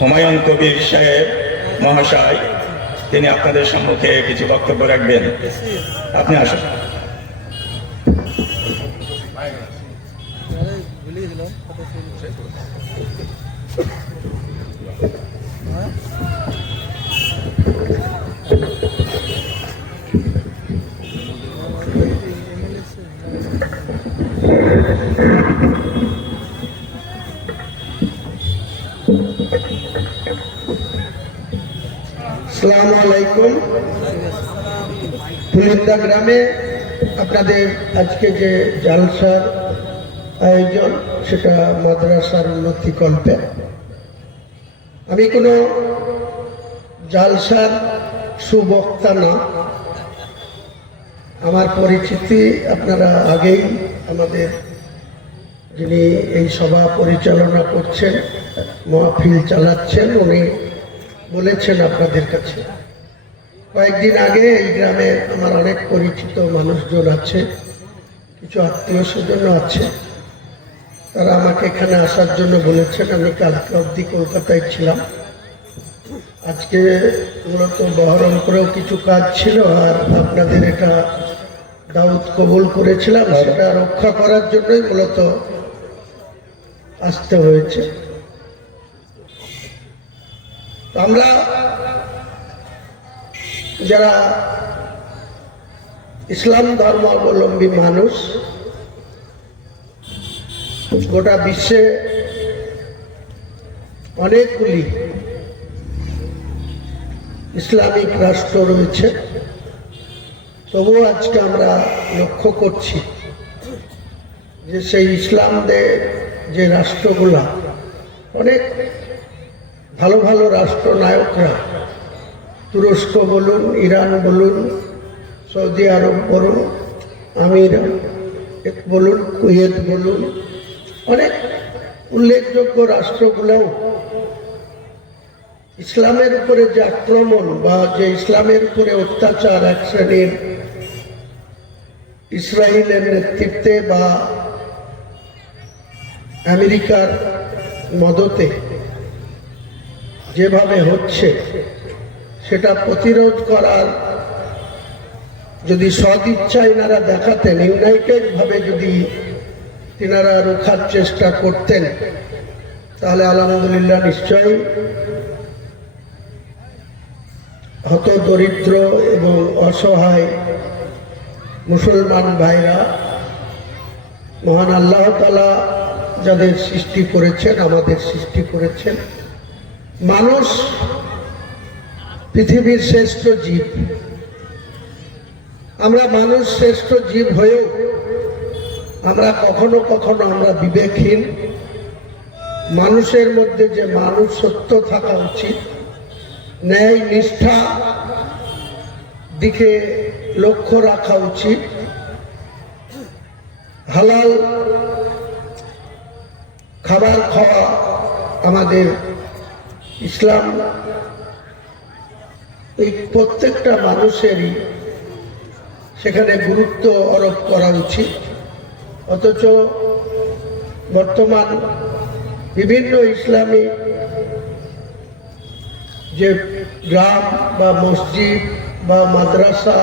হুমায়ুন কবির সাহেব মহাশয়, তিনি আপনাদের সম্মুখে কিছু বক্তব্য রাখবেন। আপনি আসুন। আসসালামু আলাইকুম। ফুলিন্দা গ্রামে আপনাদের আজকে যে জালসার আয়োজন, সেটা মাদ্রাসার উন্নতি কল্পে। আমি কোনো জালসার সুবক্তা না, আমার পরিচিতি আপনারা আগেই আমাদের যিনি এই সভা পরিচালনা করছেন, মাহফিল চালাচ্ছেন, উনি বলেছেন আপনাদের কাছে। কয়েকদিন আগে এই গ্রামে আমার অনেক পরিচিত মানুষজন আছে, কিছু আত্মীয় স্বজনও আছে, তারা আমাকে এখানে আসার জন্য বলেছেন। আমি কালকে অবধি কলকাতায় ছিলাম, আজকে মূলত বহরমপুরেও কিছু কাজ ছিল, আর আপনাদের এটা দাওয়াত কবুল করেছিলাম, সেটা রক্ষা করার জন্যই মূলত আসতে হয়েছে। আমরা যারা ইসলাম ধর্মাবলম্বী মানুষ, গোটা বিশ্বে অনেকগুলি ইসলামিক রাষ্ট্র রয়েছে, তবুও আজকে আমরা লক্ষ্য করছি যে সেই ইসলামদের যে রাষ্ট্রগুলা, অনেক ভালো ভালো রাষ্ট্রনায়করা, তুরস্ক বলুন, ইরান বলুন, সৌদি আরব বলুন, আমির বলুন, কুয়েত বলুন, অনেক উল্লেখযোগ্য রাষ্ট্রগুলোও ইসলামের উপরে যে আক্রমণ বা যে ইসলামের উপরে অত্যাচার এক শ্রেণীর ইসরায়েলের নেতৃত্বে বা আমেরিকার মদতে যেভাবে হচ্ছে, সেটা প্রতিরোধ করার যদি সদিচ্ছা এনারা দেখাতেন, ইউনাইটেড ভাবে যদি তিনারা রোখার চেষ্টা করতেন, তাহলে আলহামদুলিল্লাহ নিশ্চয়ই হত দরিদ্র এবং অসহায় মুসলমান ভাইরা, মহান আল্লাহ তাআলা যাদের সৃষ্টি করেছেন, আমাদের সৃষ্টি করেছেন, মানুষ পৃথিবীর শ্রেষ্ঠ জীব। আমরা মানুষ শ্রেষ্ঠ জীব হয়েও আমরা কখনো কখনো আমরা বিবেকহীন। মানুষের মধ্যে যে মানুষ সত্য থাকা উচিত, ন্যায় নিষ্ঠা দিকে লক্ষ্য রাখা উচিত, হালাল খাবার খাওয়া আমাদের ইসলাম এই প্রত্যেকটা মানুষেরই সেখানে গুরুত্ব আরোপ করা উচিত। অথচ বর্তমান বিভিন্ন ইসলামী যে গ্রাম বা মসজিদ বা মাদ্রাসা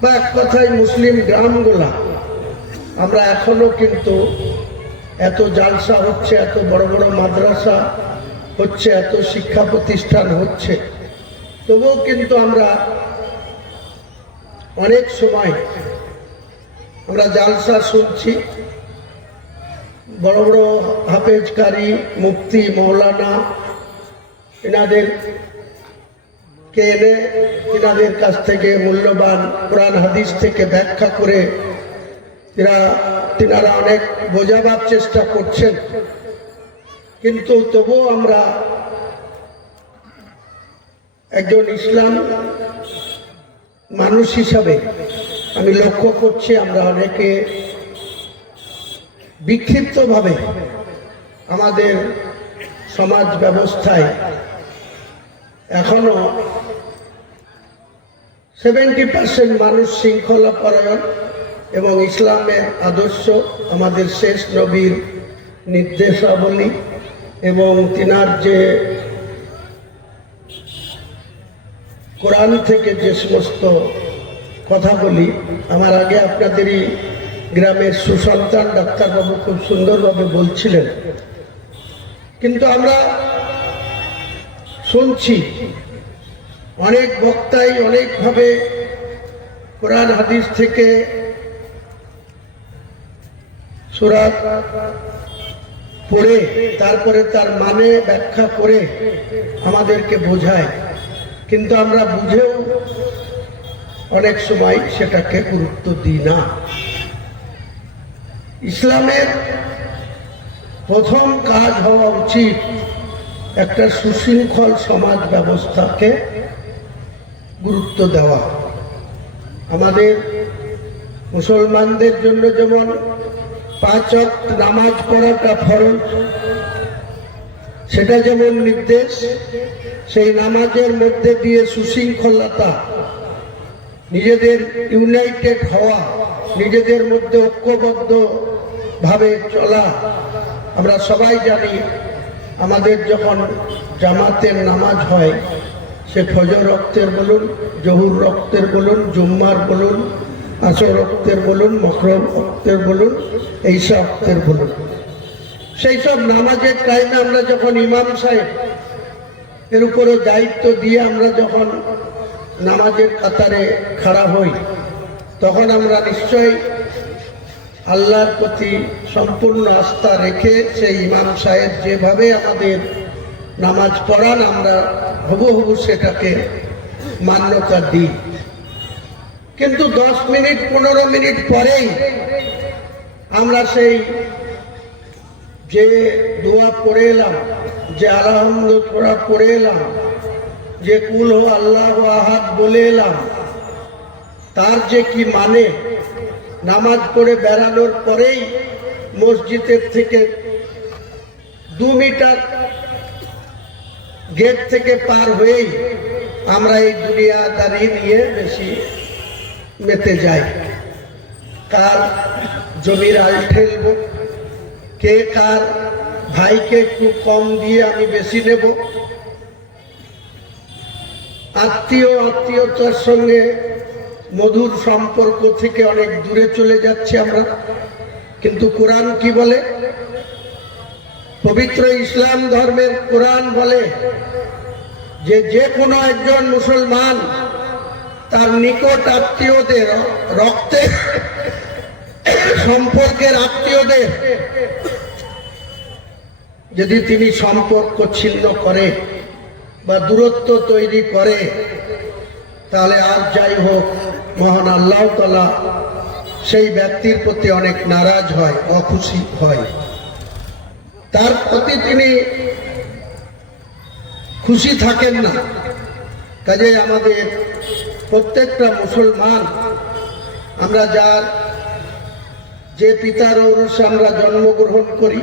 বা এক কথায় মুসলিম গ্রামগুলা, আমরা এখনো কিন্তু এত জালসা হচ্ছে, এত বড় বড় মাদ্রাসা হচ্ছে, এত শিক্ষা প্রতিষ্ঠান হচ্ছে, তবুও কিন্তু আমরা অনেক সময় আমরা জালসা শুনছি, বড় বড় হাফেজ কারি, মুফতি, মৌলানা, এনাদের কে এনে এনাদের কাছ থেকে মূল্যবান কোরআন হাদিস থেকে ব্যাখ্যা করে তিনারা অনেক বোঝাবার চেষ্টা করছেন। কিন্তু তবুও আমরা একজন ইসলাম মানুষ হিসাবে আমি লক্ষ্য করছি, আমরা অনেকে বিক্ষিপ্তভাবে আমাদের সমাজ ব্যবস্থায় এখনো 70% মানুষ শৃঙ্খলা পরায়ণ এবং ইসলামের আদর্শ, আমাদের শেষ নবীর নির্দেশাবলী এবং তিনার যে কোরআন থেকে যে সমস্ত কথা বলি, আমার আগে আপনাদেরই গ্রামের সুসন্তান ডাক্তারবাবু খুব সুন্দরভাবে বলছিলেন, কিন্তু আমরা শুনছি অনেক বক্তাই অনেকভাবে কোরআন হাদিস থেকে সূরা পড়ে তারপরে তার মানে ব্যাখ্যা করে আমাদেরকে বোঝায়, কিন্তু আমরা বুঝেও অনেক সময় সেটাকে গুরুত্ব দিই না। ইসলামের প্রথম কাজ হওয়া উচিত একটা সুশৃঙ্খল সমাজ ব্যবস্থাকে গুরুত্ব দেওয়া। আমাদের মুসলমানদের জন্য যেমন 5 ওয়াক্ত নামাজ পড়াটা ফরজ, সেটা যেমন নির্দেশ, সেই নামাজের মধ্যে দিয়ে সুশৃঙ্খলতা, নিজেদের ইউনাইটেড হওয়া, নিজেদের মধ্যে ঐক্যবদ্ধ ভাবে চলা। আমরা সবাই জানি আমাদের যখন জামাতের নামাজ হয়, সে ফজর রক্তের বলুন, জহুর রক্তের বলুন, জুম্মার বলুন, আসর রক্তের বলুন, মকরম রক্তের বলুন, এইসব রক্তের বলুন, সেই সব নামাজের টাইমে আমরা যখন ইমাম সাহেব এর উপরে দায়িত্ব দিয়ে আমরা যখন নামাজের কাতারে খাড়া হই, তখন আমরা নিশ্চয়ই আল্লাহর প্রতি সম্পূর্ণ আস্থা রেখে সেই ইমাম সাহেব যেভাবে আমাদের নামাজ পড়ান আমরা হুবহু সেটাকে মান্যতা দিই। কিন্তু 10 মিনিট 15 মিনিট পরেই আমরা সেই যে দোয়া পড়ে এলাম, যে আলহামদুলিল্লাহ পড়ে এলাম, যে কুল হো আল্লাহু আহাদ বলে এলাম, তার যে কি মানে, নামাজ পড়ে বেড়ানোর পরেই মসজিদের থেকে 2 মিটার গেট থেকে পার হয়েই আমরা এই দুনিয়াদারি নিয়ে বেশি মেতে যাই। কার জমির আল ঠেলবো, কে কার ভাইকে একটু কম দিয়ে আমি বেশি নেব, আত্মীয়তার সঙ্গে মধুর সম্পর্ক থেকে অনেক দূরে চলে যাচ্ছি আমরা। কিন্তু কোরআন কি বলে? পবিত্র ইসলাম ধর্মের কোরআন বলে যে কোনো একজন মুসলমান তার নিকট আত্মীয়দের, রক্তের সম্পর্কের আত্মীয়দের যদি তিনি সম্পর্ক ছিন্ন করে বা দূরত্ব তৈরি করে, তাহলে আর যাই হোক মহান আল্লাহ তাআলা সেই ব্যক্তির প্রতি অনেক নারাজ হয়, অখুশি হয়, তার প্রতি তিনি খুশি থাকেন না। কাজে আমাদের প্রত্যেকটা মুসলমান, আমরা যে পিতার ঔরসে আমরা জন্মগ্রহণ করি,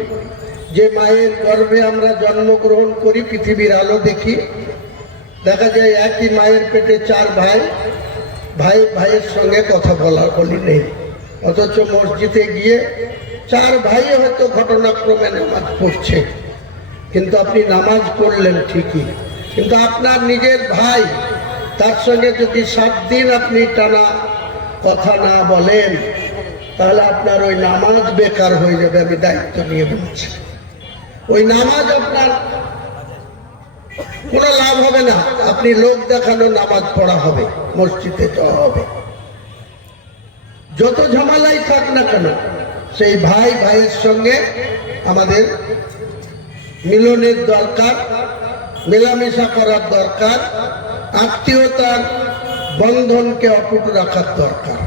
যে মায়ের গর্ভে আমরা জন্মগ্রহণ করি, পৃথিবীর আলো দেখি, দেখা যায় একই মায়ের পেটে 4 ভাই, ভাইয়ের সঙ্গে কথা বলি নেই, অথচ মসজিদে গিয়ে 4 ভাই হয়তো ঘটনাক্রমে নামাজ পড়ছে, কিন্তু আপনি নামাজ পড়লেন ঠিকই, কিন্তু আপনার নিজের ভাই, তার সঙ্গে যদি 7 দিন আপনি টানা কথা না বলেন, তাহলে আপনার ওই নামাজ বেকার হয়ে যাবে। আমি দায়িত্ব নিয়ে বলছি, ওই নামাজ আপনার কোনো লাভ হবে না। আপনি লোক দেখানো নামাজ পড়া হবে, মসজিদে যাওয়া হবে, যত ঝামেলাই থাক না কেন, সেই ভাইয়ের সঙ্গে আমাদের মিলনের দরকার, মেলামেশা করার দরকার, আত্মীয়তার বন্ধনকে অটুট রাখার দরকার।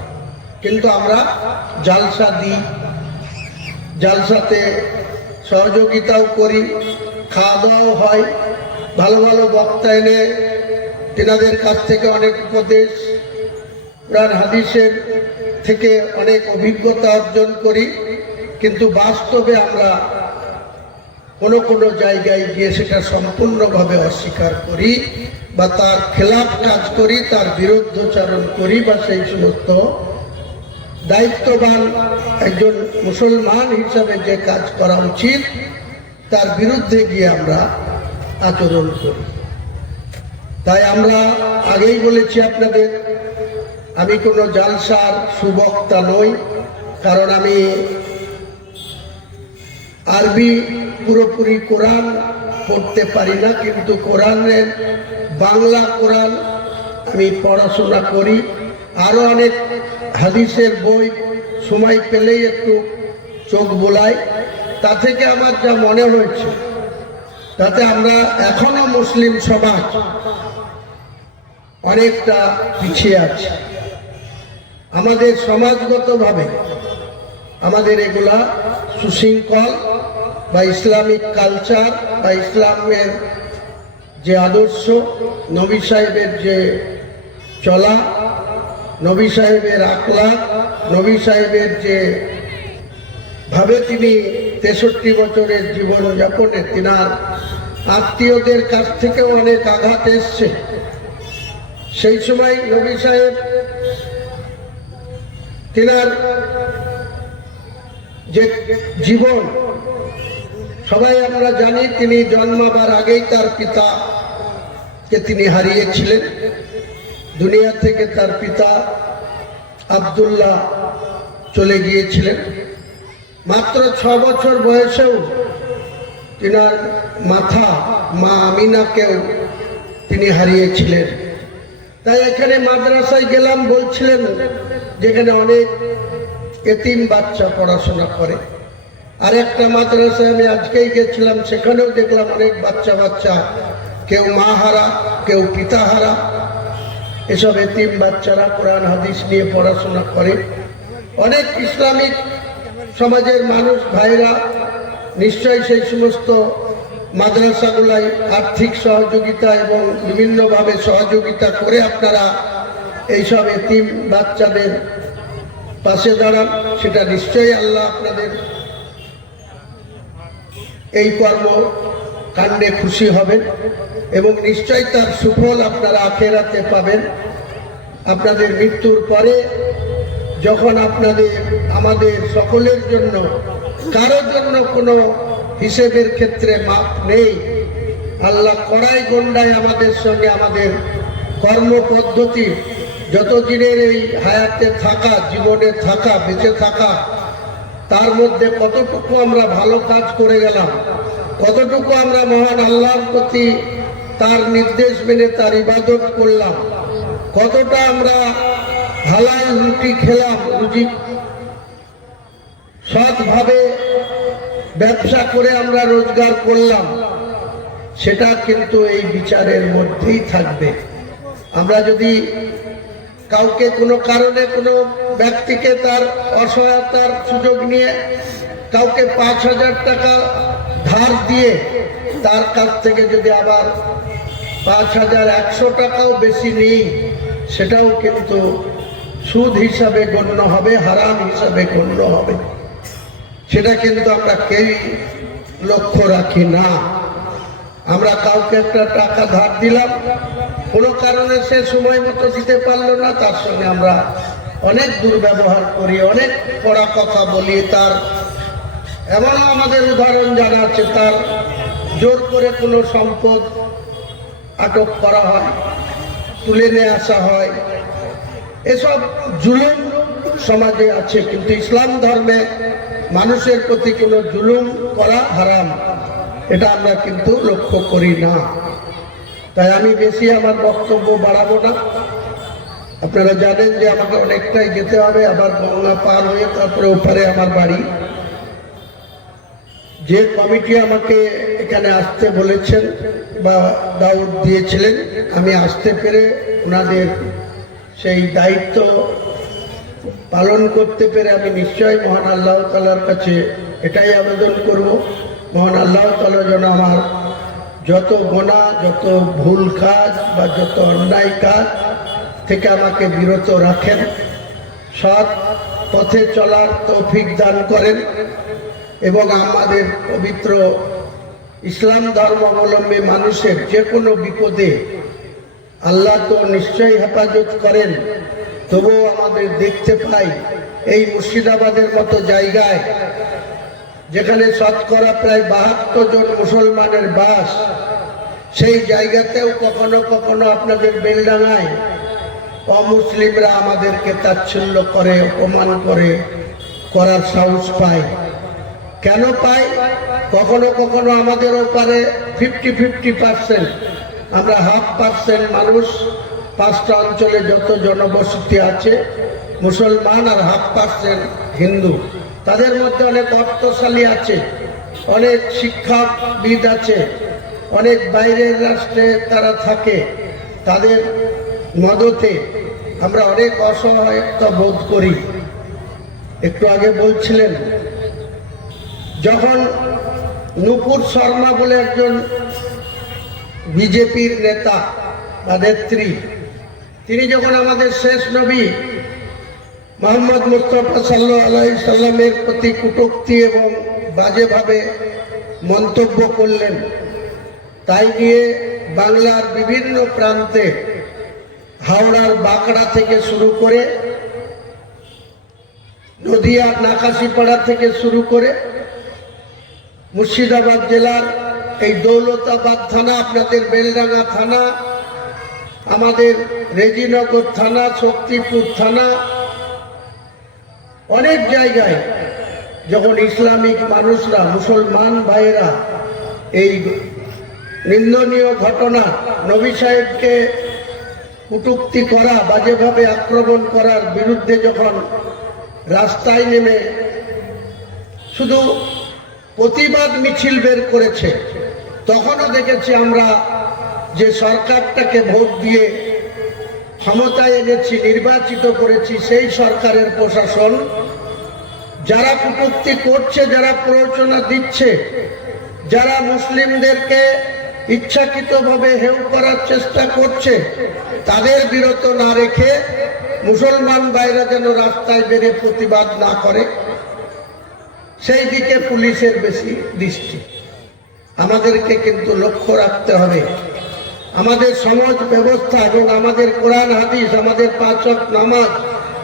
কিন্তু আমরা জালসা দিই, জালসাতে সহযোগিতাও করি, খাওয়া দাওয়াও হয়, ভালো ভালো বক্তা এনে তেনাদের কাছ থেকে অনেক উপদেশ, কোরআন হাদিসের থেকে অনেক অভিজ্ঞতা অর্জন করি, কিন্তু বাস্তবে আমরা কোনো জায়গায় গিয়ে সেটা সম্পূর্ণভাবে অস্বীকার করি বা তার খেলাফ কাজ করি, তার বিরুদ্ধচারণ করি, বা সেই সমস্ত দায়িত্ববান একজন মুসলমান হিসাবে যে কাজ করা উচিত তার বিরুদ্ধে গিয়ে আমরা আচরণ করি। তাই আমরা আগেই বলেছি আপনাদের, আমি কোনো জালসার সুবক্তা নই, কারণ আমি আরবি পুরোপুরি কোরআন পড়তে পারি না, কিন্তু কোরআনের বাংলা কোরআন আমি পড়াশোনা করি। আরও অনেক হাদিসের বই সময় পেলেই একটু চোখ বোলাই। তা থেকে আমার যা মনে হয়েছে, তাতে আমরা এখনো মুসলিম সমাজ অনেকটা পিছিয়ে আছি। আমাদের সমাজগতভাবে আমাদের এগুলা সুশৃঙ্খল বা ইসলামিক কালচার বা ইসলামের যে আদর্শ, নবী সাহেবের যে চলা, নবী সাহেবের আখলাক, নবী সাহেবের যে ভাবে তিনি 63 বছরের জীবনযাপনে তিনার আত্মীয়দের কাছ থেকেও অনেক আঘাত এসছে। সেই সময় নবী সাহেব তিনার যে জীবন, সবাই আমরা জানি তিনি জন্মাবার আগেই তার পিতাকে তিনি হারিয়েছিলেন। দুনিয়া থেকে তার পিতা আব্দুল্লাহ চলে গিয়েছিলেন। মাত্র 6 বছর বয়সেও তিনার মাথা মা আমিনাকেও তিনি হারিয়েছিলেন। তাই এখানে মাদ্রাসায় গেলাম, বলছিলেন যেখানে অনেক এতিম বাচ্চা পড়াশোনা করে। আর একটা মাদ্রাসায় আমি আজকেই গেছিলাম, সেখানেও দেখলাম অনেক বাচ্চা কেউ মা হারা, কেউ পিতা হারা। এসব এতিম বাচ্চারা কোরআন হাদিস নিয়ে পড়াশোনা করে। অনেক ইসলামিক সমাজের মানুষ ভাইরা নিশ্চয়ই সেই সমস্ত মাদ্রাসাগুলাই আর্থিক সহযোগিতা এবং বিভিন্নভাবে সহযোগিতা করে আপনারা এইসব এতিম বাচ্চাদের পাশে দাঁড়ান। সেটা নিশ্চয়ই আল্লাহ আপনাদের এই কর্মকাণ্ডে খুশি হবেন এবং নিশ্চয়ই তার সুফল আপনারা আখেরাতে পাবেন। আপনাদের মৃত্যুর পরে যখন আমাদের সকলের জন্য, কারোর জন্য কোনো হিসেবের ক্ষেত্রে মাপ নেই, আল্লাহ কড়াই গন্ডায় আমাদের সঙ্গে আমাদের কর্মপদ্ধতি, যতদিনের এই হায়াতে থাকা, জীবনে থাকা, বেঁচে থাকা, তার মধ্যে কতটুকু আমরা ভালো কাজ করে গেলাম, কতটুকু আমরা মহান আল্লাহর প্রতি তার নির্দেশ মেনে তার ইবাদত করলাম, কতটা আমরা হালাল রুটি খেলাম, রুজি সৎভাবে ব্যবসা করে আমরা রোজগার করলাম, সেটা কিন্তু এই বিচারের মধ্যেই থাকবে। আমরা যদি কাউকে কোনো কারণে, কোনো ব্যক্তিকে তার অসহায়তার সুযোগ নিয়ে কাউকে 5,000 টাকা ধার দিয়ে তার কাছ থেকে যদি আবার 5,100 টাকাও বেশি নিই, সেটাও কিন্তু সুদ হিসাবে গণ্য হবে, হারাম হিসাবে গণ্য হবে। সেটা কিন্তু আমরা কেউই লক্ষ্য রাখি না। আমরা কাউকে একটা টাকা ধার দিলাম, কোনো কারণে সে সময় মতো দিতে পারলো না, তার সঙ্গে আমরা অনেক দুর্ব্যবহার করি, অনেক কড়া কথা বলি। তার এমনও আমাদের উদাহরণ জানা আছে, তার জোর করে কোনো সম্পদ আটক করা হয়, তুলে নিয়ে আসা হয়। এসব জুলুম সমাজে আছে, কিন্তু ইসলাম ধর্মে মানুষের প্রতি কোনো জুলুম করা হারাম, এটা আমরা কিন্তু লক্ষ্য করি না। তাই আমি বেশি আমার বক্তব্য বাড়াবো না। আপনারা জানেন যে আমাকে অনেকটাই যেতে হবে, আবার গঙ্গা পার হয়ে তারপরে ওপারে আমার বাড়ি। যে কমিটি আমাকে এখানে আসতে বলেছেন বা দাওয়াত দিয়েছিলেন, আমি আসতে পেরে ওনাদের সেই দায়িত্ব পালন করতে পেরে আমি নিশ্চয়ই মহান আল্লাহ তাআলার কাছে এটাই আবেদন করব, মহান আল্লাহ তাআলা যেন আমার যত গুনাহ, যত ভুল কাজ বা যত অন্যায় কাজ থেকে আমাকে বিরত রাখেন, সৎ পথে চলার তৌফিক দান করেন এবং আমাদের পবিত্র ইসলাম ধর্মাবলম্বী মানুষের যে কোনো বিপদে আল্লাহ তো নিশ্চয়ই হেফাজত করেন। তবুও আমাদের দেখতে পাই এই মুর্শিদাবাদের মতো জায়গায়, যেখানে শতকরা প্রায় 72 জন মুসলমানের বাস, সেই জায়গাতেও কখনো কখনো আপনাদের বেলডাঙায় অমুসলিমরা আমাদেরকে তাচ্ছিল্য করে, অপমান করে, করার সাহস পায়। কেন পায়? কখনো কখনো আমাদের ওপারে 50-50%, আমরা 50% মানুষ, 5টা অঞ্চলে যত জনবসতি আছে মুসলমান, আর 50% হিন্দু। তাদের মধ্যে অনেক অর্থশালী আছে, অনেক শিক্ষাবিদ আছে, অনেক বাইরের রাষ্ট্রে তারা থাকে। তাদের মদতে আমরা অনেক অসহায়তা বোধ করি। একটু আগে বলছিলেন, যখন নূপুর শর্মা বলে একজন বিজেপির নেতা বা নেত্রী, তিনি যখন আমাদের শেষ নবী মোহাম্মদ মুস্তাফা সাল্লাল্লাহু আলাইহি সাল্লামের প্রতি কটূক্তি এবং বাজেভাবে মন্তব্য করলেন, তাই নিয়ে বাংলার বিভিন্ন প্রান্তে, হাওড়ার বাঁকড়া থেকে শুরু করে, নদিয়ার নাকাশিপাড়া থেকে শুরু করে, মুর্শিদাবাদ জেলার এই দৌলতাবাদ থানা, আপনাদের বেলডাঙ্গা থানা, আমাদের রেজিনগর থানা, শক্তিপুর থানা, অনেক জায়গায় যখন ইসলামিক মানুষরা, মুসলমান ভাইয়েরা এই নিন্দনীয় ঘটনা, নবী সাহেবকে কটূক্তি করা, বাজেভাবে আক্রমণ করার বিরুদ্ধে যখন রাস্তায় নেমে শুধু প্রতিবাদ মিছিল বের করেছে, তখনও দেখেছি আমরা যে সরকারটাকে ভোট দিয়ে ক্ষমতায় এনেছি, নির্বাচিত করেছি, সেই সরকারের প্রশাসন যারা কটূক্তি করছে, যারা প্ররোচনা দিচ্ছে, যারা মুসলিমদেরকে ইচ্ছাকৃতভাবে হেয় করার চেষ্টা করছে, তাদের বিরত না রেখে মুসলমান ভাইরা যেন রাস্তায় বেরিয়ে প্রতিবাদ না করে, সেই দিকে পুলিশের বেশি দৃষ্টি। আমাদেরকে কিন্তু লক্ষ্য রাখতে হবে। আমাদের সমাজ ব্যবস্থা এবং আমাদের কোরআন হাদিস, আমাদের 5 ওয়াক্ত নামাজ,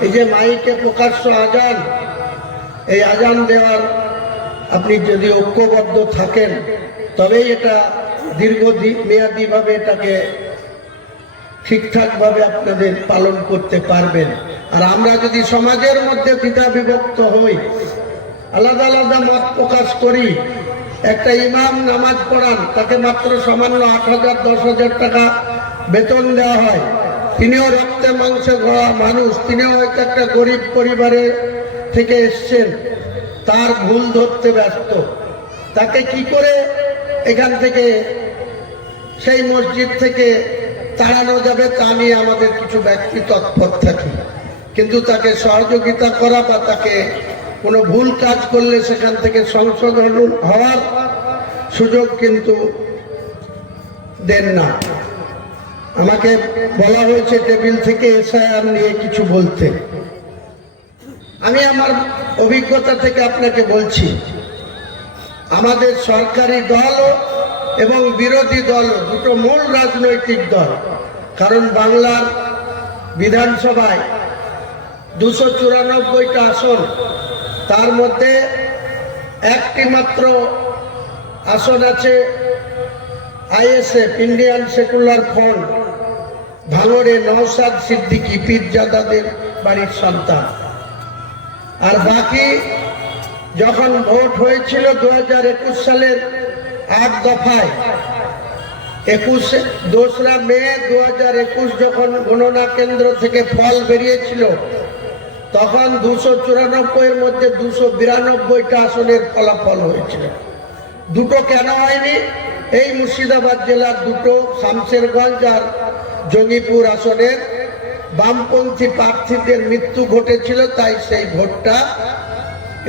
এই যে মাইকে প্রকাশ্য আজান, এই আজান দেওয়ার আপনি যদি ঐক্যবদ্ধ থাকেন, তবেই এটা দীর্ঘমেয়াদীভাবে এটাকে ঠিকঠাকভাবে আপনাদের পালন করতে পারবেন। আর আমরা যদি সমাজের মধ্যে দ্বিধা বিভক্ত হই, আলাদা আলাদা মত প্রকাশ করি, একটা ইমাম নামাজ পড়ান, তাকে মাত্র সামান্য 8,000-10,000 টাকা বেতন দেওয়া হয়, তিনিও রক্তে মাংসে গড়া মানুষ, তিনিও হয়তো একটা গরিব পরিবারে থেকে এসছেন, তার ভুল ধরতে ব্যস্ত, তাকে কি করে এখান থেকে, সেই মসজিদ থেকে তাড়ানো যাবে তা নিয়ে আমাদের কিছু ব্যক্তি তৎপর থাকি, কিন্তু তাকে সহযোগিতা করা বা তাকে কোনো ভুল কাজ করলে সেখান থেকে সংশোধন হওয়ার সুযোগ কিন্তু দেন না। আমাকে বলা হয়েছে টেবিল থেকে এসআইআর নিয়ে কিছু বলতে। আমি আমার অভিজ্ঞতা থেকে আপনাকে বলছি, আমাদের সরকারি দল এবং বিরোধী দল দুটো মূল রাজনৈতিক দল, কারণ বাংলার বিধানসভায় 294টা আসন, তার মধ্যে একটি মাত্র আসন আছে আইএসএফ, ইন্ডিয়ান সেকুলার ফ্রন্ট, ভাঙড়ে নওশাদ সিদ্দিকী পীরজাদাদের বাড়ির সন্তান। আর বাকি যখন ভোট হয়েছিল 2021 সালের 8 দফায়, 2রা মে 2021 যখন গণনা কেন্দ্র থেকে ফল বেরিয়েছিল, তখন 294-এর মধ্যে 292টা আসনের ফলাফল হয়েছিল। দুটো কেন হয়নি? এই মুর্শিদাবাদ জেলার দুটো শামশেরগঞ্জ আর জঙ্গিপুর আসনের বামপন্থী প্রার্থীদের মৃত্যু ঘটেছিল, তাই সেই ভোটটা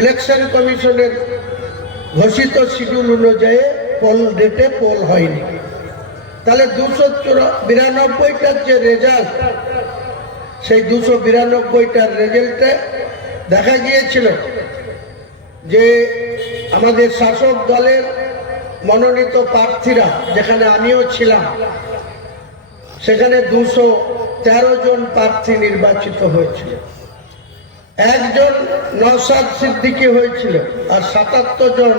ইলেকশন কমিশনের ঘোষিত শিডিউল অনুযায়ী পোল ডেটে পোল হয়নি। তাহলে 292টার যে রেজাল্ট, সেই 292টার রেজাল্টে দেখা গিয়েছিল যে আমাদের শাসক দলের মনোনীত প্রার্থীরা, যেখানে আমিও ছিলাম, সেখানে 213 জন প্রার্থী নির্বাচিত হয়েছিল, একজন নওশাদ সিদ্দিকী হয়েছিল, আর 77 জন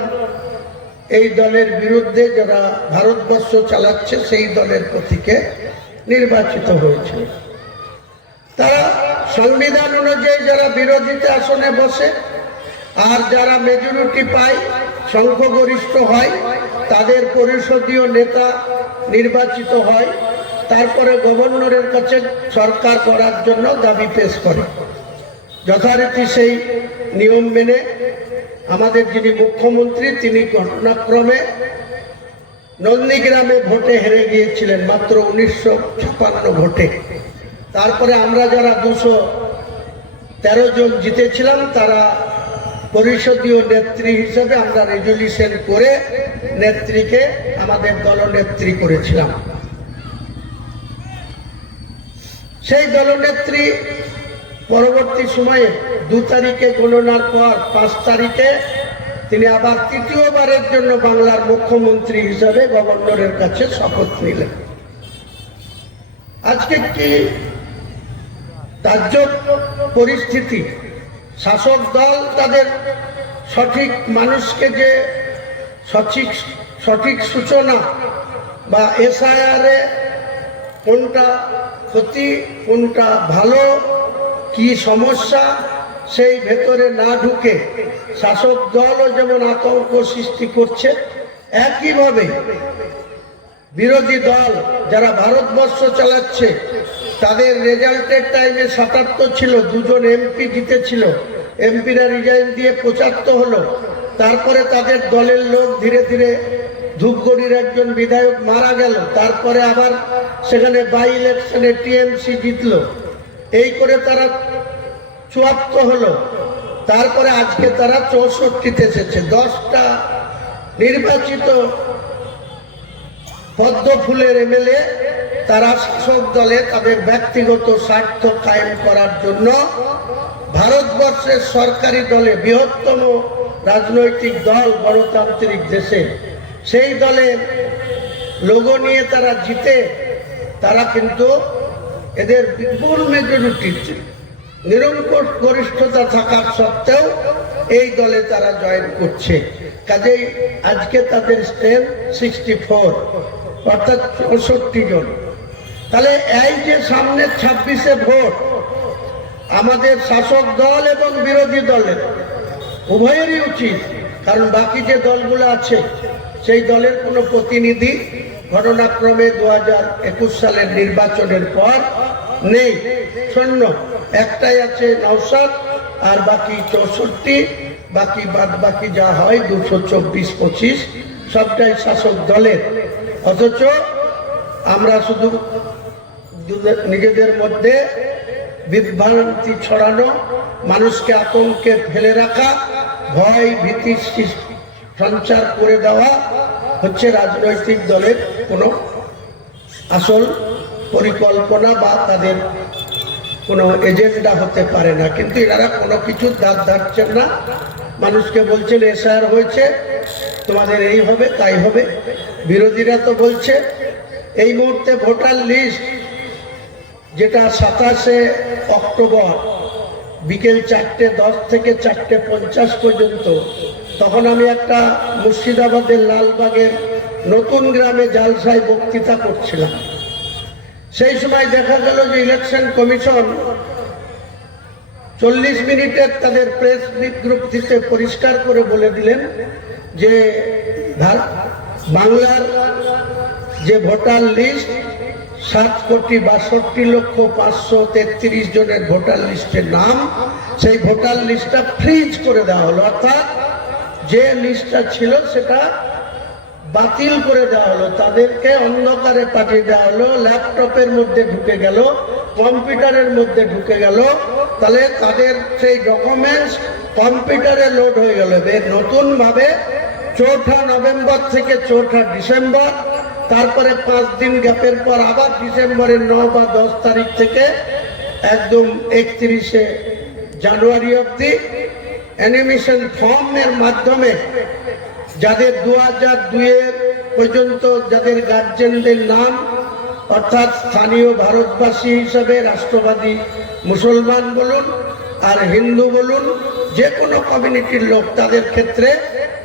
এই দলের বিরুদ্ধে যারা ভারতবর্ষ চালাচ্ছে সেই দলের প্রতীকে নির্বাচিত হয়েছিল। তারা সংবিধান অনুযায়ী যারা বিরোধীতে আসনে বসে আর যারা মেজরিটি পায়, সংখ্যাগরিষ্ঠ হয়, তাদের পরিষদীয় নেতা নির্বাচিত হয়, তারপরে গভর্নরের কাছে সরকার করার জন্য দাবি পেশ করে। যথারীতি সেই নিয়ম মেনে আমাদের যিনি মুখ্যমন্ত্রী তিনি ঘটনাক্রমে নন্দীগ্রামে ভোটে হেরে গিয়েছিলেন, মাত্র 1956 ভোটে। তারপরে আমরা যারা 213 জন জিতেছিলাম তারা পরিষদীয় নেত্রী হিসেবে আমরা রেজুলিউশন করে নেত্রীকে আমাদের দলনেত্রী করেছিলাম। সেই দলনেত্রী পরবর্তী সময়ে 2 তারিখে গণনার পর 5 তারিখে তিনি আবার তৃতীয়বারের জন্য বাংলার মুখ্যমন্ত্রী হিসাবে গভর্নরের কাছে শপথ নিলেন। আজকে কি তাজ্জব পরিস্থিতি! শাসক দল তাদের সঠিক মানুষকে যে সঠিক সূচনা বা এসআইআর এ কোনটা ক্ষতি কোনটা ভালো, কি সমস্যা, সেই ভেতরে না ঢুকে শাসক দলও যেমন আতঙ্ক সৃষ্টি করছে, একইভাবে বিরোধী দল যারা ভারতবর্ষ চালাচ্ছে তাদের রেজাল্টের টাইমে 77 ছিল, 2 জন এমপি জিতেছিল, এমপিরা রিজাইন দিয়ে 75 হলো। তারপরে তাদের দলের লোক ধীরে ধীরে, ধূপগুড়ির একজন বিধায়ক মারা গেল, তারপরে আবার সেখানে বাই ইলেকশনে টিএমসি জিতলো, এই করে তারা 74 হলো। তারপরে আজকে তারা 64তে এসেছে। 10টা নির্বাচিত পদ্ম ফুলের এমএলএ তারা শাসক দলে তাদের ব্যক্তিগত স্বার্থ কায়েম করার জন্য ভারতবর্ষের সরকারি দলে, বৃহত্তম রাজনৈতিক দল গণতান্ত্রিক দেশে, সেই দলের লোগো নিয়ে তারা জিতে, তারা কিন্তু এদের বিপুল মেজরিটি, নিরঙ্কুশ গরিষ্ঠতা থাকার সত্ত্বেও এই দলে তারা জয়েন করছে। কাজেই আজকে তাদের স্ট্রেংথ 64, অর্থাৎ 64 জন। তাহলে এই যে সামনে 26-এ ভোট, আমাদের শাসক দল এবং বিরোধী দলের উভয়েরই উচিত, কারণ বাকি যে দলগুলো আছে সেই দলের কোনো প্রতিনিধি ঘটনাক্রমে 2021 সালের নির্বাচনের পর নেই, শূন্য। একটাই আছে নওশাদ, আর বাকি 64, বাকি যা হয় 224-25 সবটাই শাসক দলের। অথচ আমরা শুধু নিজেদের মধ্যে বিভ্রান্তি ছড়ানো, মানুষকে আতঙ্কে ফেলে রাখা, ভয় ভীতি সঞ্চার করে দেওয়া হচ্ছে রাজনৈতিক দলের কোনো আসল পরিকল্পনা বা তাদের কোনো এজেন্ডা হতে পারে না। কিন্তু এনারা কোনো কিছু দাঁত ধারছেন না, মানুষকে বলছেন এসআর হয়েছে, তোমাদের এই হবে তাই হবে। বিরোধীরা তো বলছে এই মুহূর্তে ভোটার লিস্ট যেটা 27শে অক্টোবর বিকেল 4:10 থেকে 4:50 পর্যন্ত, তখন আমি একটা মুর্শিদাবাদের লালবাগের নতুন গ্রামে জালসায় বক্তৃতা করছিলাম। সেই সময় দেখা গেল যে ইলেকশন কমিশন 40 মিনিটের তাদের প্রেস বিজ্ঞপ্তিতে পরিষ্কার করে বলে দিলেন যে বাংলার যে ভোটার লিস্ট 7,62,533 জনের ভোটার লিস্টের নাম, সেই ভোটার লিস্টটা ফ্রিজ করে দেওয়া হলো, অর্থাৎ যে লিস্টটা ছিল সেটা বাতিল করে দেওয়া হলো, তাদেরকে অন্ধকারে পাঠিয়ে দেওয়া হলো, ল্যাপটপের মধ্যে ঢুকে গেল, কম্পিউটারের মধ্যে ঢুকে গেল। তাহলে তাদের সেই ডকুমেন্টস কম্পিউটারে লোড হয়ে গেল। নতুন ভাবে 4 নভেম্বর থেকে 4 ডিসেম্বর, তারপরে 5 দিন গ্যাপের পর আবার ডিসেম্বরের 9 বা 10 তারিখ থেকে একদম 31শে জানুয়ারি অবধি অ্যানিমেশন ফর্মের মাধ্যমে যাদের 2002 পর্যন্ত যাদের গার্জেনদের নাম, অর্থাৎ স্থানীয় ভারতবাসী হিসেবে রাষ্ট্রবাদী মুসলমান বলুন আর হিন্দু বলুন, যে কোনো কমিউনিটির লোক, তাদের ক্ষেত্রে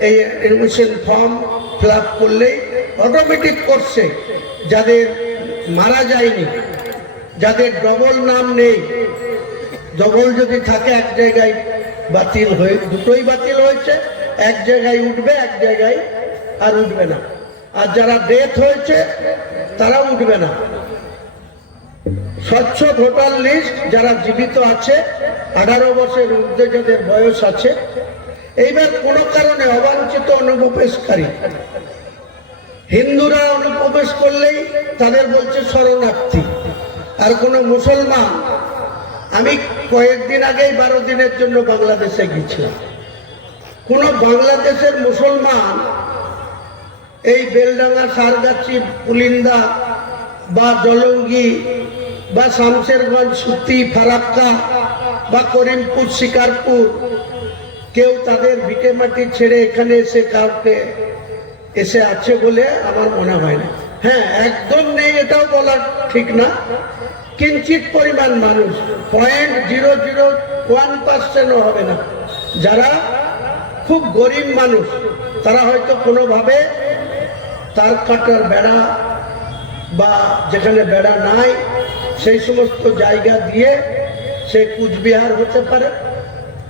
এই অ্যাডমিশন ফর্ম ফিল আপ করলেই অটোমেটিক করছে যাদের মারা যায়নি, যাদের ডবল নাম নেই, ডবল যদি থাকে এক জায়গায় বাতিল হয়ে, দুটোই বাতিল হয়েছে, এক জায়গায় উঠবে, এক জায়গায় আর উঠবে না। আর যারা ডেথ হয়েছে তারা উঠবে না। স্বচ্ছ ভোটার লিস্ট যারা জীবিত আছে, 18 বছরের ঊর্ধ্বে যাদের বয়স আছে। এইবার কোনো কারণে অবাঞ্ছিত অনুপ্রবেশকারী, হিন্দুরা অনুপ্রবেশ করলেই তাদের বলছে শরণার্থী। আর কোনো মুসলমান, আমি কয়েকদিন আগেই 12 দিনের জন্য বাংলাদেশে গিয়েছিলাম, কোন বাংলাদেশের মুসলমান এই বেলডাঙ্গা, সারগাছি, পুলিন্দা বা জলঙ্গি বা শামশেরগঞ্জ, সুতি, ফারাক্কা বা করিমপুর, শিকারপুর, কেউ তাদের ভিটে মাটি ছেড়ে এখানে এসে কাউকে এসে আছে বলে আমার মনে হয় না। হ্যাঁ, একদম নেই এটাও বলা ঠিক না, কিঞ্চিত পরিমাণ মানুষ, 0.001% হবে না, যারা খুব গরিব মানুষ, তারা হয়তো কোনোভাবে তার কাটার বেড়া বা যেখানে বেড়া নাই সেই সমস্ত জায়গা দিয়ে সে কুচবিহার হতে পারে,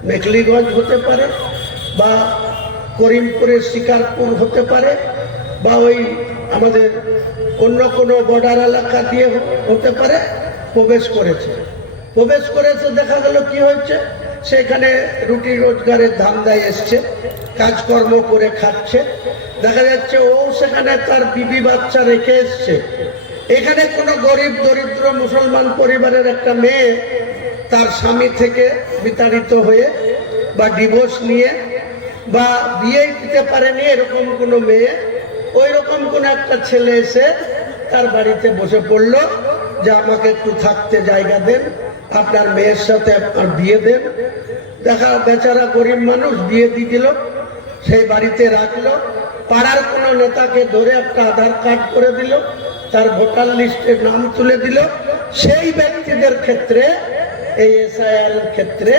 মেখলিগঞ্জ হতে পারে, বা করিমপুরের শিকারপুর হতে পারে, বা ওই আমাদের অন্য কোনো বর্ডার এলাকা দিয়ে হতে পারে, প্রবেশ করেছে। দেখা গেল কি হয়েছে, সেখানে রুটি রোজগারের ধান্দায় এসছে, কাজকর্ম করে খাচ্ছে। দেখা যাচ্ছে ও সেখানে তার বিবি বাচ্চা রেখে এসছে। এখানে কোনো গরিব দরিদ্র মুসলমান পরিবারের একটা মেয়ে তার স্বামী থেকে বিতাড়িত হয়ে বা ডিভোর্স নিয়ে বা বিয়েই দিতে পারেনি এরকম কোনো মেয়ে, ওই রকম কোন একটা ছেলে এসে তার বাড়িতে বসে পড়লো যে আমাকে একটু থাকতে জায়গা দেন, আপনার মেয়ের সাথে আপনার বিয়ে দেন। দেখা বেচারা গরিব মানুষ বিয়ে দিয়ে দিল, সেই বাড়িতে রাখলো, পাড়ার কোনো নেতাকে ধরে একটা আধার কার্ড করে দিল, তার ভোটার লিস্টে নাম তুলে দিল। সেই ব্যক্তিদের ক্ষেত্রে এই এসআইআর এর ক্ষেত্রে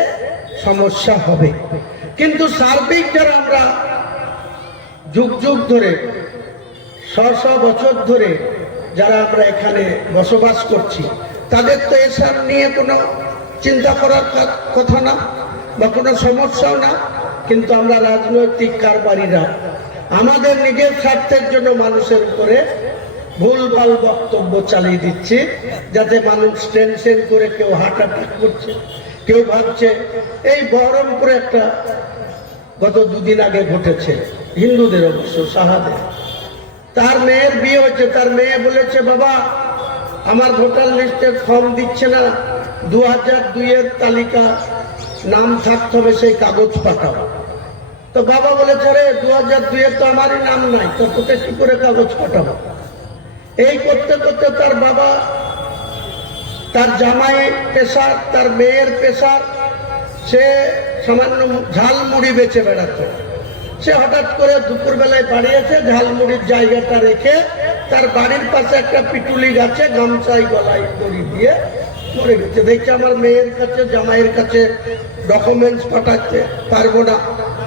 সমস্যা হবে। কিন্তু সার্বিক যারা আমরা যুগ যুগ ধরে, শ বছর ধরে যারা আমরা এখানে বসবাস করছি, তাদের তো এসব নিয়ে কোনো চিন্তা করার কথা না বা কোনো সমস্যাও না। কিন্তু আমরা রাজনৈতিক কারবারিরা আমাদের নিজের স্বার্থের জন্য মানুষের উপরে ভুলভাল বক্তব্য চালিয়ে দিচ্ছি, যাতে মানুষ টেনশন করে কেউ হার্ট অ্যাটাক করছে, কেউ ভাবছে। এই বহরমপুরে একটা গত 2 দিন আগে ঘটেছে, হিন্দুদের অবশ্য, শাহাদে, তার মেয়ের বিয়ে হচ্ছে। তার মেয়ে বলেছে, বাবা আমার ভোটার লিস্টের ফর্ম দিচ্ছে না, 2002-এর তালিকা নাম থাকতে হবে, সেই কাগজ পাঠাও। তো বাবা বলেছে, আরে 2002-এর তো আমারই নাম নাই, তো তোকে কি করে কাগজ পাঠাবো? এই করতে করতে তার বাবা, তার জামাই পেশার, তার মেয়ের পেশার, সে সামান্য ঝালমুড়ি বেচে বেড়াতো। সে হঠাৎ করে দুপুরবেলায় বাড়ি এসে ঝালমুড়ির জায়গাটা রেখে তার বাড়ির পাশে একটা পিটুলি গাছে গামছাই গলায় দড়ি দিয়ে মরে গেছে। দেখছে আমার মেয়ের কাছে, জামাইয়ের কাছে ডকুমেন্টস পাঠাচ্ছে পারবো না,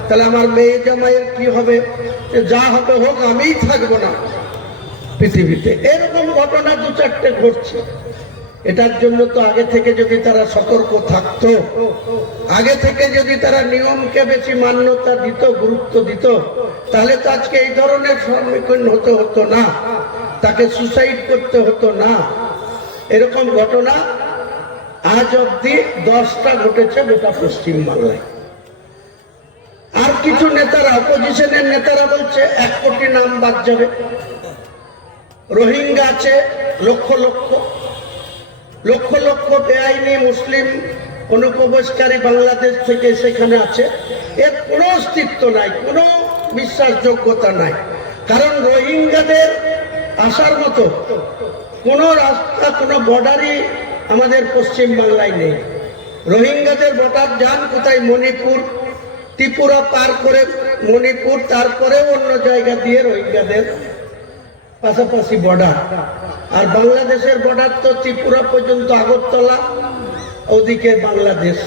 তাহলে আমার মেয়ে জামাইয়ের কি হবে? যা হবে হোক, আমিই থাকবো না পৃথিবীতে। এরকম ঘটনা 2-4টে ঘটছে। এটার জন্য তো আগে থেকে যদি তারা সতর্ক থাকতো, আগে থেকে যদি তারা নিয়মকে বেশি মান্যতা দিত, গুরুত্ব দিত, তাহলে তো আজকে এই ধরনের সম্মুখীন হতে হতো না, তাকে সুসাইড করতে হতো না। এরকম ঘটনা আজ অব্দি 10টা ঘটেছে গোটা পশ্চিমবাংলায়। আর কিছু নেতারা, অপোজিশনের নেতারা বলছে 1 কোটি নাম বাদ যাবে। রোহিঙ্গা আছে লক্ষ লক্ষ লক্ষ লক্ষ বেআইনি মুসলিম অনুপ্রবেশকারী বাংলাদেশ থেকে সেখানে আছে, এর কোনো অস্তিত্ব নাই, কোনো বিশ্বাসযোগ্যতা নাই। কারণ রোহিঙ্গাদের আসার মতো কোনো রাস্তা, কোনো বর্ডারই আমাদের পশ্চিমবাংলায় নেই। রোহিঙ্গাদের বর্ডার যান কোথায়? মণিপুর, ত্রিপুরা পার করে মণিপুর, তারপরেও অন্য জায়গা দিয়ে রোহিঙ্গাদের পাশাপাশি বর্ডার। আর বাংলাদেশের বর্ডার তো ত্রিপুরা পর্যন্ত, আগরতলা, ওদিকে বাংলাদেশ,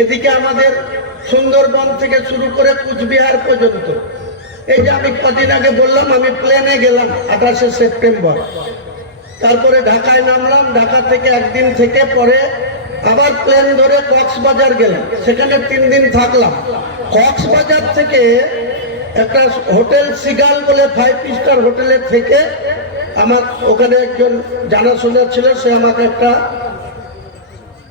এদিকে আমাদের সুন্দরবন থেকে শুরু করে কুচবিহার পর্যন্ত। এই যে আমি কদিন আগে বললাম আমি প্লেনে গেলাম 28শে সেপ্টেম্বর, তারপরে ঢাকায় নামলাম, ঢাকা থেকে একদিন থেকে পরে আবার প্লেন ধরে কক্সবাজার গেলাম, সেখানে 3 দিন থাকলাম। কক্সবাজার থেকে একটা হোটেল সিগাল বলে 5 স্টার হোটেলে থেকে আমার ওখানে একজন জানাশোনা ছিল, সে আমাকে একটা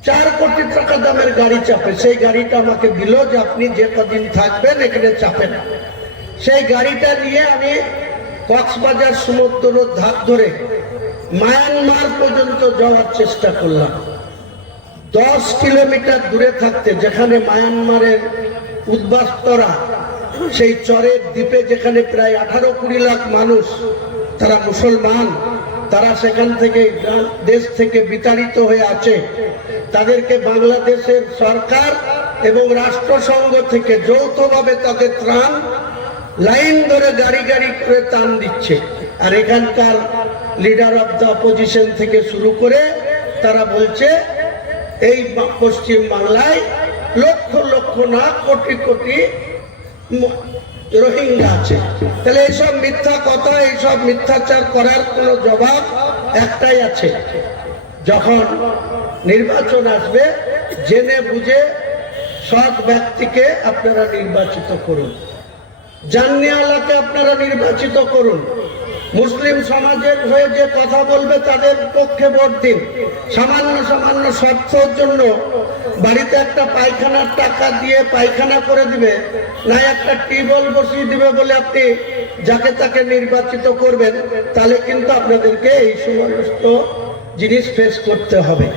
4 কোটি টাকা দামের গাড়ি চাপে, সেই গাড়িটা আমাকে দিল যে আপনি যে কদিন থাকবেন এখানে চাপেন। সেই গাড়িটা নিয়ে আমি কক্সবাজার সমুদ্র ধার ধরে মায়ানমার পর্যন্ত যাওয়ার চেষ্টা করলাম। 10 কিলোমিটার দূরে থাকতে, যেখানে মায়ানমারের উদ্বাস্তুরা সেই চরের দ্বীপে, যেখানে প্রায় 18-20 লাখ মানুষ, তারা মুসলমান, তারা সেখান থেকে দেশ থেকে বিতাড়িত হয়ে আছে, তাদেরকে বাংলাদেশের সরকার এবং রাষ্ট্রসংঘ থেকে যৌথভাবে তাদের ত্রাণ লাইন ধরে গাড়ি গাড়ি করে ত্রাণ দিচ্ছে। আর এখানকার লিডার অফ দ্য অপোজিশন থেকে শুরু করে তারা বলছে এই পশ্চিম বাংলায় লক্ষ লক্ষ না কোটি কোটি রোহিঙ্গা আছে। তাহলে এইসব মিথ্যা কথা, এইসব মিথ্যাচার করার কোনো জবাব একটাই আছে, যখন নির্বাচন আসবে জেনে বুঝে সৎ ব্যক্তিকে আপনারা নির্বাচিত করুন, জান্নিওয়ালাকে আপনারা নির্বাচিত করুন, মুসলিম সমাজের হয়ে যে কথা বলবে তাদের পক্ষে ভোট দিন। সামান্য সামান্য স্বার্থের জন্য বাড়িতে একটা পায়খানার টাকা দিয়ে পায়খানা করে দিবে, না একটা টিউবওয়েল বসিয়ে দিবে বলে আপনি যাকে তাকে নির্বাচিত করবেন, তাহলে কিন্তু আপনাদেরকে এই সমস্ত জিনিস ফেস করতে হবে।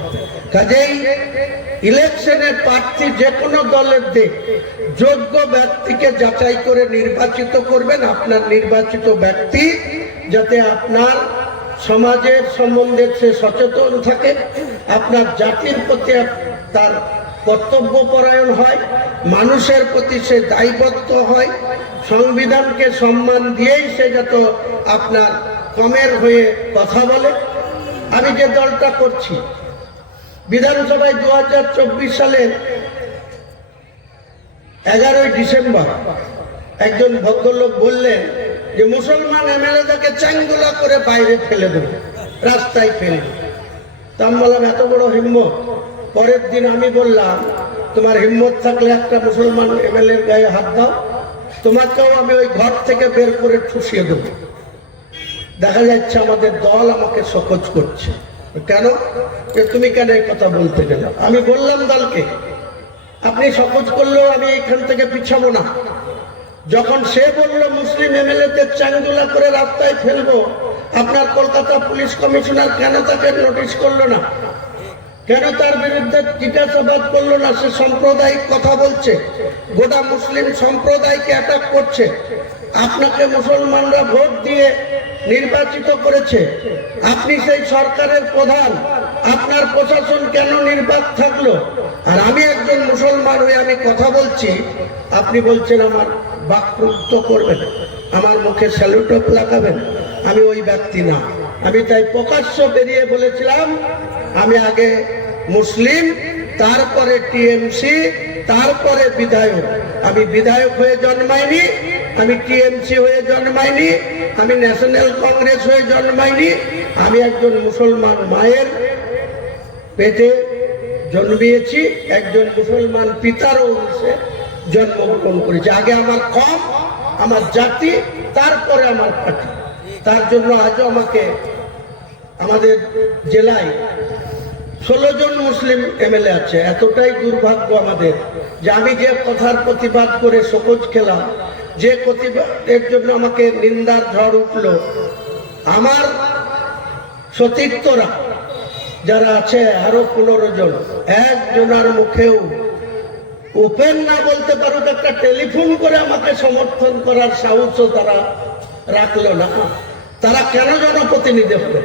কাজেই ইলেকশনে প্রার্থী যে কোনো দলের দিক যোগ্য ব্যক্তিকে যাচাই করে নির্বাচিত করবেন। আপনার নির্বাচিত ব্যক্তি যাতে আপনার সমাজের সম্বন্ধে সে সচেতন থাকে, আপনার জাতির প্রতি তার কর্তব্যপরায়ণ হয়, মানুষের প্রতি সে দায়বদ্ধ হয়, সংবিধানকে সম্মান দিয়েই সে যাতে আপনার কমের হয়ে কথা বলে। আমি যে দলটা করছি, বিধানসভায় 2024 সালের 11ই ডিসেম্বর একজন ভদ্রলোক বললেন যে মুসলমান এমএলএটাকে চ্যাংদোলা করে বাইরে ফেলে দেব, রাস্তায় ফেলে দেব। তা আমি বললাম এত বড় হিম্মত। পরের দিন আমি বললাম তোমার হিম্মত থাকলে একটা মুসলমান এমএলএর গায়ে হাত দাও, তোমাকেও আমি ওই ঘর থেকে বের করে ঠুসিয়ে দেব। দেখা যাচ্ছে আমাদের দল আমাকে শোকজ করছে। কেন? যে তুমি কেন এই কথা বলতে গেলে? আমি বললাম দলকে আপনি শোকজ করলেও আমি এখান থেকে পিছাবো না। যখন সে বললো মুসলিম এমএলএদের চাঙ্গুলা করে রাস্তায় ফেলবো, আপনার কলকাতা পুলিশ কমিশনার কেন তাকে নোটিশ করলো না? কেন তার বিরুদ্ধে জিজ্ঞাসাবাদ করলো না? সে সাম্প্রদায়িক কথা বলছে, গোটা মুসলিম সম্প্রদায়কে অ্যাটাক করছে। আপনাকে মুসলমানরা ভোট দিয়ে নির্বাচিত করেছে, আপনি সেই সরকারের প্রধান, আপনার প্রশাসন কেন নির্বাক থাকলো? আর আমি একজন মুসলমান হয়ে আমি কথা বলছি, আপনি বলছেন আমার বাক্যুক্ত করবেন, আমার মুখে স্যালুট লাগাবেন। আমি ওই ব্যক্তি না। আমি তাই প্রকাশ্য বেরিয়ে বলেছিলাম আমি আগে মুসলিম, তারপরে টিএমসি, তারপরে বিধায়ক। আমি বিধায়ক হয়ে জন্মাইনি, আমি টিএমসি হয়ে জন্মাইনি, আমি ন্যাশনাল কংগ্রেস হয়ে জন্মাইনি। আমি একজন মুসলমান মায়ের পেটে জন্মিয়েছি, একজন মুসলমান পিতার অংশে জন্মগ্রহণ করেছি। আগে আমার কম, আমার জাতি, তারপরে আমার পার্টি। তার জন্য আজও আমাকে আমাদের জেলায় 16 জন মুসলিম এমএলএ আছে। এতটাই দুর্ভাগ্য আমাদের যে আমি যে কথার প্রতিবাদ করে শোকজ খেলাম, যে প্রতিবাদের জন্য আমাকে নিন্দার ঝড় উঠল, আমার সতীর্থরা যারা আছে আরো 15 জন, একজনের মুখেও ওপেন না বলতে পারুক, একটা টেলিফোন করে আমাকে সমর্থন করার সাহসও তারা রাখলো না। তারা কেন জনপ্রতিনিধি হবে?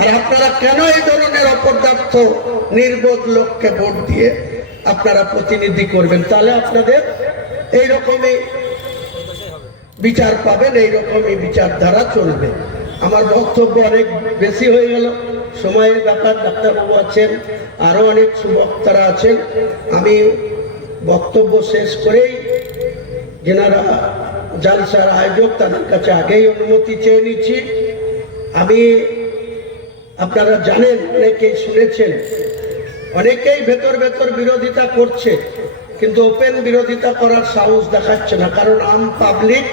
আর আপনারা কেন এই ধরনের অপদার্থ নির্বোধ লোককে ভোট দিয়ে আপনারা প্রতিনিধি করবেন? তাহলে আপনাদের এইরকমই বিচার পাবেন, এইরকমই বিচারধারা চলবে। আমার বক্তব্য অনেক বেশি হয়ে গেল, সময়ের ব্যাপার। ডাক্তারবাবু আছেন, আরো অনেক সুবক্তারা আছেন। আমি বক্তব্য শেষ করেই যেনারা জালসার আয়োজক তাদের কাছে আগেই অনুমতি চেয়ে নিচ্ছি। আমি আপনারা জানেন, অনেকেই শুনেছেন, অনেকেই ভেতর ভেতর বিরোধিতা করছে, কিন্তু ওপেন বিরোধিতা করার সাহস দেখাচ্ছে না। কারণ আম পাবলিক,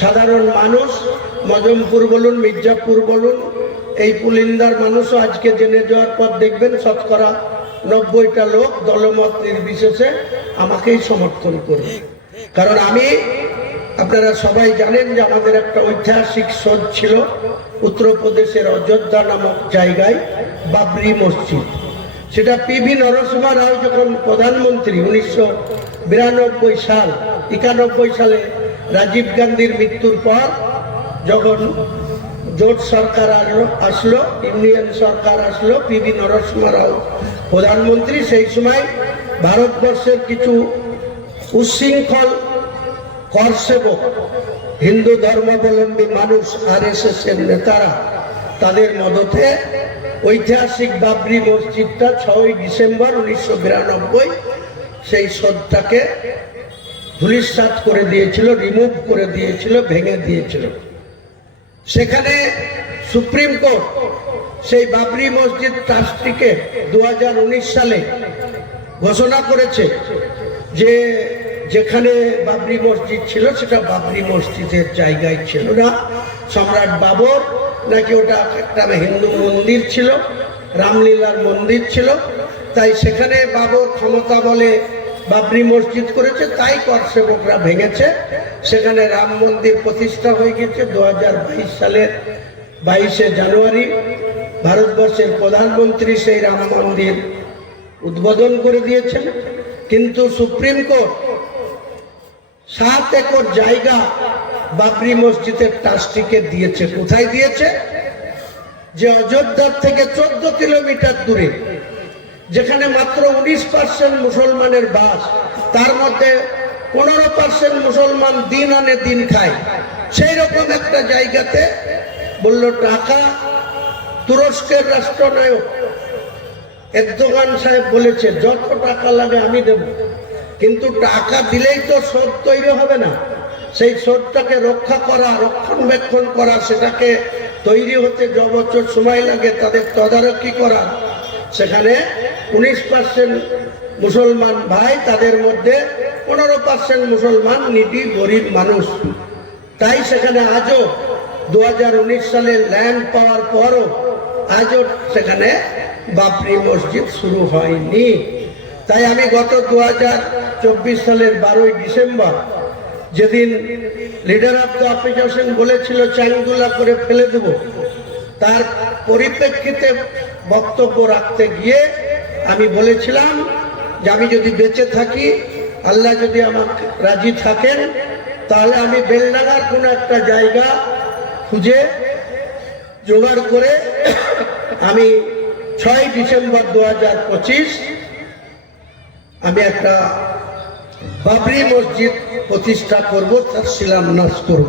সাধারণ মানুষ, মজমপুর বলুন, মির্জাপুর বলুন, এই পুলিন্দার মানুষও আজকে জেনে যাওয়ার পর দেখবেন শতকরা 90টা লোক দলমত নির্বিশেষে আমাকেই সমর্থন করবে। কারণ আমি, আপনারা সবাই জানেন যে আমাদের একটা ঐতিহাসিক শোধ ছিল উত্তরপ্রদেশের অযোধ্যা নামক জায়গায়, বাবরি মসজিদ। সেটা পিভি নরসিংহ রাও যখন প্রধানমন্ত্রী 1992 সাল, 91 সালে রাজীব গান্ধীর মৃত্যুর পর যখন জোট সরকার আসলো, ইন্ডিয়ান সরকার আসলো, পিভি নরসিংহ রাও প্রধানমন্ত্রী, সেই সময় ভারতবর্ষের কিছু উচ্ছৃঙ্খল করসেবক, হিন্দু ধর্মাবলম্বী মানুষ, RSS এর নেতারা, তাদের মদতে ঐতিহাসিক বাবরি মসজিদটা 6ই ডিসেম্বর 1992 সেই শোধটাকে ধূলিসাৎ করে দিয়েছিল, রিমুভ করে দিয়েছিল, ভেঙে দিয়েছিল। সেখানে সুপ্রিম কোর্ট সেই বাবরি মসজিদ ট্রাস্টিকে 2019 সালে ঘোষণা করেছে যে যেখানে বাবরি মসজিদ ছিল সেটা বাবরি মসজিদের জায়গায় ছিল না, সম্রাট বাবর নাকি ওটা একটা হিন্দু মন্দির ছিল, রামলীলার মন্দির ছিল, তাই সেখানে বাবর ক্ষমতা বলে বাবরি মসজিদ করেছে, তাই করসেবকরা ভেঙেছে। সেখানে রাম মন্দির প্রতিষ্ঠা হয়ে গেছে 2022 সালের 22শে জানুয়ারি। ভারতবর্ষের প্রধানমন্ত্রী সেই রাম মন্দির উদ্বোধন করে দিয়েছেন। কিন্তু সুপ্রিম কোর্ট 7 একর জায়গা বাবরি মসজিদের ট্রাস্টিকে দিয়েছে। কোথায় দিয়েছে? যে অযোধ্যার থেকে 14 কিলোমিটার দূরে, যেখানে মাত্র 19% মুসলমানের বাস, তার মধ্যে 15% মুসলমান দিন আনে দিন খায়, সেই রকম একটা জায়গাতে বলল টাকা। তুরস্কের রাষ্ট্রনায়ক এরদোগান সাহেব বলেছে যত টাকা লাগে আমি দেব, কিন্তু টাকা দিলেই তো শোধ তৈরি হবে না, সেই শোধটাকে রক্ষা করা, রক্ষণাবেক্ষণ করা, সেটাকে তৈরি হতে যে বছর সময় লাগে তাদের তদারকি করা। সেখানে 19% মুসলমান ভাই, তাদের মধ্যে 15% মুসলমান নিডি গরিব মানুষ। তাই সেখানে আজও 2019 সালে ল্যান্ড পাওয়ার পরও আজও সেখানে বাবরি মসজিদ শুরু হয়নি। তাই আমি গত 2024 সালের 12ই ডিসেম্বর, যেদিন লিডার অফ দ্য অপোজিশন বলেছিল চ্যাংদুলা করে ফেলে দেব, তার পরিপ্রেক্ষিতে বক্তব্য রাখতে গিয়ে আমি বলেছিলাম যে আমি যদি বেঁচে থাকি, আল্লাহ যদি আমাকে রাজি থাকেন, তাহলে আমি বেলডাঙ্গার কোনো একটা জায়গা খুঁজে জোগাড় করে আমি 6 ডিসেম্বর 2025 আমি একটা বাবরি মসজিদ প্রতিষ্ঠা করব, তার শিলান্যাস করব।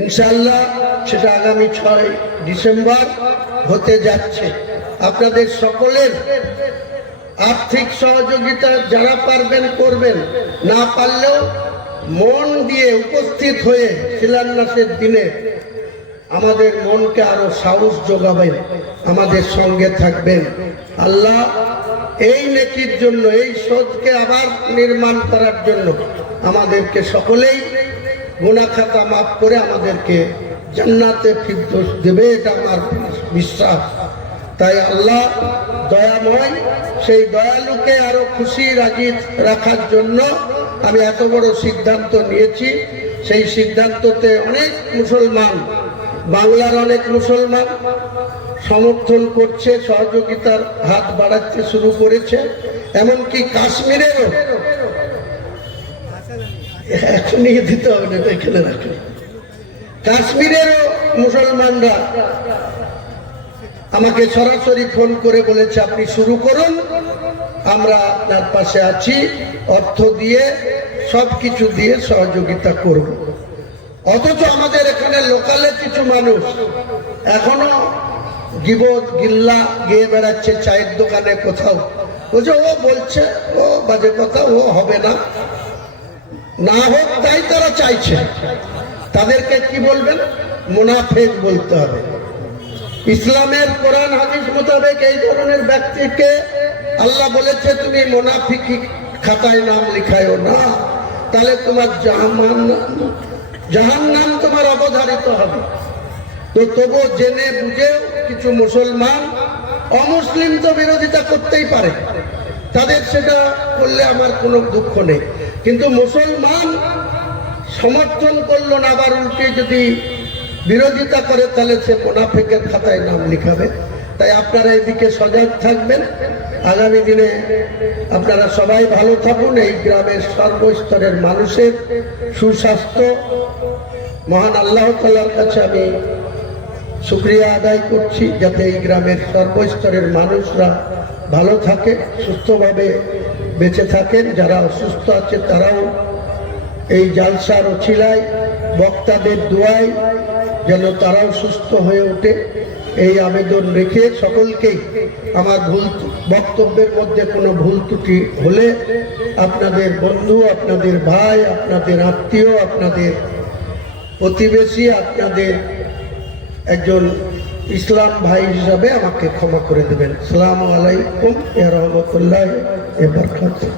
ইনশাআল্লাহ সেটা আগামী 6 ডিসেম্বর হতে যাচ্ছে। আপনাদের সকলের আর্থিক সহযোগিতা যারা পারবেন করবেন, না পারলেও মন দিয়ে উপস্থিত হয়ে শিলান্যাসের দিনে আমাদের মনকে আরো সাহস যোগাবেন, আমাদের সঙ্গে থাকবেন। আল্লাহ এই নেকির জন্য, এই শোধকে আবার নির্মাণ করার জন্য আমাদেরকে সকলেই গুনাহ খাতা মাফ করে আমাদেরকে জান্নাতে ফিরদৌস দেবে, এটা আমার বিশ্বাস। তাই আল্লাহ দয়াময়, সেই দয়ালুকে আরো খুশি রাজি রাখার জন্য আমি এত বড় সিদ্ধান্ত নিয়েছি। সেই সিদ্ধান্ততে অনেক মুসলমান, বাংলার অনেক মুসলমান সমর্থন করছে, সহযোগিতার হাত বাড়াতে শুরু করেছে। এমনকি কাশ্মীরেরও, এখন নিয়ে দিতে হবে না, এখানে রাখেন, কাশ্মীরেরও মুসলমানরা আমাকে সরাসরি ফোন করে বলেছে আপনি শুরু করুন, আমরা আপনার পাশে আছি, অর্থ দিয়ে সবকিছু দিয়ে সহযোগিতা করব। অথচ আমাদের এখানে লোকালে কিছু মানুষ এখনো গিবত গিল্লা গিয়ে বেড়াচ্ছে চায়ের দোকানে, কোথাও বলছে ও বলছে, ও বাজে কথা, ও হবে না, না হোক তাই তারা চাইছে। তাদেরকে কি বলবেন? মুনাফিক বলতে হবে। ইসলামের কোরআন হাদিস মোতাবেক এই ধরনের ব্যক্তিকে আল্লাহ বলেছে তুমি মুনাফিকি খাতায় নাম লিখায়ও না, তাহলে তোমার জাহান্নাম তোমার অবধারিত হবে। তো তবু জেনে বুঝেও কিছু মুসলমান, অমুসলিম তো বিরোধিতা করতেই পারে, তাদের সেটা করলে আমার কোনো দুঃখ নেই, কিন্তু মুসলমান সমর্থন করলো না, আবার উল্টে যদি বিরোধিতা করে তাহলে সে মুনাফিকের খাতায় নাম লিখাবে। তাই আপনারা এদিকে সজাগ থাকবেন। আগামী দিনে আপনারা সবাই ভালো থাকুন। এই গ্রামের সর্বস্তরের মানুষের সুস্বাস্থ্য, মহান আল্লাহ তাআলার কাছে আমি শুকরিয়া আদায় করছি, যাতে এই গ্রামের সর্বস্তরের মানুষরা ভালো থাকে, সুস্থভাবে বেঁচে থাকেন। যারা অসুস্থ আছে তারাও এই জালসার ওছিলায়, বক্তাদের দোয়ায় যেন তারাও সুস্থ হয়ে ওঠে, এই আবেদন রেখে সকলকেই আমার বক্তব্যের মধ্যে কোনো ভুল ত্রুটি হলে আপনাদের বন্ধু, আপনাদের ভাই, আপনাদের আত্মীয়, আপনাদের প্রতিবেশী, আপনাদের একজন ইসলাম ভাই হিসাবে আমাকে ক্ষমা করে দেবেন। আসসালামু আলাইকুম ওয়া রাহমাতুল্লাহি ওয়া বারাকাতুহু।